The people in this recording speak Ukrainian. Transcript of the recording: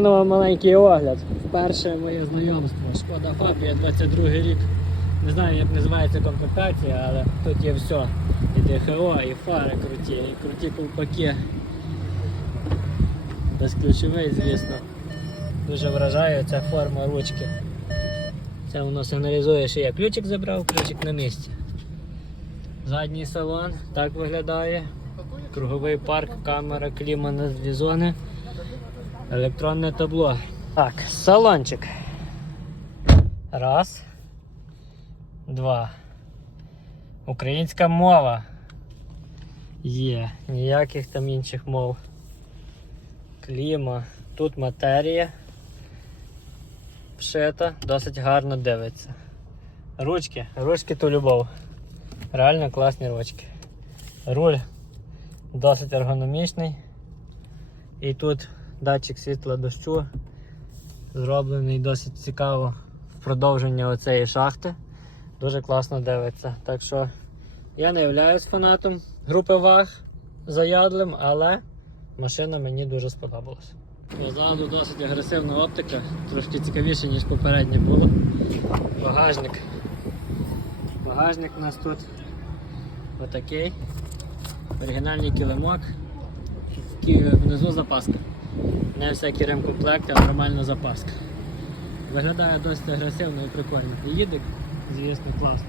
Знову маленький огляд. Перше моє знайомство. Шкода Фабія 22 рік. Не знаю, як називається комплектація, але тут є все. І ДХО, і фари круті, і круті ковпаки. Безключовий, звісно. Дуже вражає ця форма ручки. Це воно сигналізує, що я ключик забрав, ключик на місці. Задній салон так виглядає. Круговий парк, камера, кліма на дві зони. Електронне табло. Так, салончик. Раз. Два. Українська мова. Є. Ніяких там інших мов. Кліма. Тут матерія. Вшита, досить гарно дивиться. Ручки. Ручки то любов. Реально класні ручки. Руль досить ергономічний. І тут датчик світла дощу зроблений досить цікаво в продовження оцеї шахти. Дуже класно дивиться. Так що я не являюсь фанатом групи ваг заядлим, але машина мені дуже сподобалась. Позаду досить агресивна оптика, трошки цікавіше, ніж попереднє було. Багажник. Багажник у нас тут отакий. Оригінальний килимок. Внизу запаска. Не всякі ремкомплекти, а нормальна запаска. Виглядає досить агресивно і прикольно. Їде, звісно, класно.